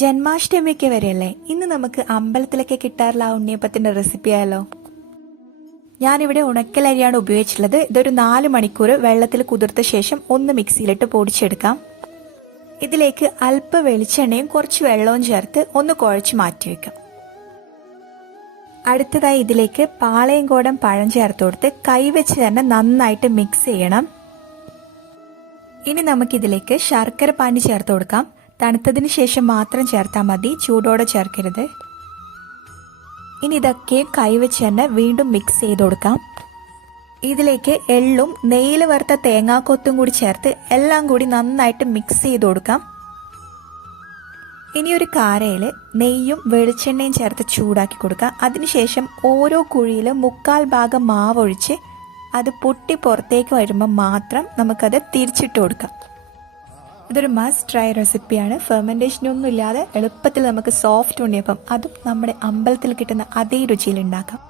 ജന്മാഷ്ടമിയൊക്കെ വരെയല്ലേ, ഇന്ന് നമുക്ക് അമ്പലത്തിലൊക്കെ കിട്ടാറുള്ള ആ ഉണ്ണിയപ്പത്തിന്റെ റെസിപ്പി ആയാലോ. ഞാനിവിടെ ഉണക്കലരിയാണ് ഉപയോഗിച്ചിട്ടുള്ളത്. ഇതൊരു 4 മണിക്കൂർ വെള്ളത്തിൽ കുതിർത്ത ശേഷം ഒന്ന് മിക്സിയിലിട്ട് പൊടിച്ചെടുക്കാം. ഇതിലേക്ക് അല്പ വെളിച്ചെണ്ണയും കുറച്ച് വെള്ളവും ചേർത്ത് ഒന്ന് കുഴച്ച് മാറ്റിവെക്കാം. അടുത്തതായി ഇതിലേക്ക് പാളയംകോടൻ പഴം ചേർത്ത് കൊടുത്ത് കൈവച്ച് തന്നെ നന്നായിട്ട് മിക്സ് ചെയ്യണം. ഇനി നമുക്കിതിലേക്ക് ശർക്കര പാനി ചേർത്ത് കൊടുക്കാം. തണുത്തതിന് ശേഷം മാത്രം ചേർത്താൽ മതി, ചൂടോടെ ചേർക്കരുത്. ഇനി ഇതൊക്കെ കൈവച്ച് തന്നെ വീണ്ടും മിക്സ് ചെയ്ത് കൊടുക്കാം. ഇതിലേക്ക് എള്ളും നെയ്യിൽ വറുത്ത തേങ്ങാക്കൊത്തും കൂടി ചേർത്ത് എല്ലാം കൂടി നന്നായിട്ട് മിക്സ് ചെയ്ത് കൊടുക്കാം. ഇനി ഒരു കാരയിൽ നെയ്യും വെളിച്ചെണ്ണയും ചേർത്ത് ചൂടാക്കി കൊടുക്കാം. അതിനുശേഷം ഓരോ കുഴിയിലും 1/4 ഭാഗം മാവ് ഒഴിച്ച് അത് പൊട്ടി പുറത്തേക്ക് വരുമ്പോൾ മാത്രം നമുക്കത് തിരിച്ചിട്ട് കൊടുക്കാം. ഇതൊരു മസ്റ്റ് ട്രൈ റെസിപ്പിയാണ്. ഫെർമെൻറ്റേഷനൊന്നും ഇല്ലാതെ എളുപ്പത്തിൽ നമുക്ക് സോഫ്റ്റ് ഉണ്ണിയപ്പം, അതും നമ്മുടെ അമ്പലത്തിൽ കിട്ടുന്ന അതേ രുചിയിൽ ഉണ്ടാക്കാം.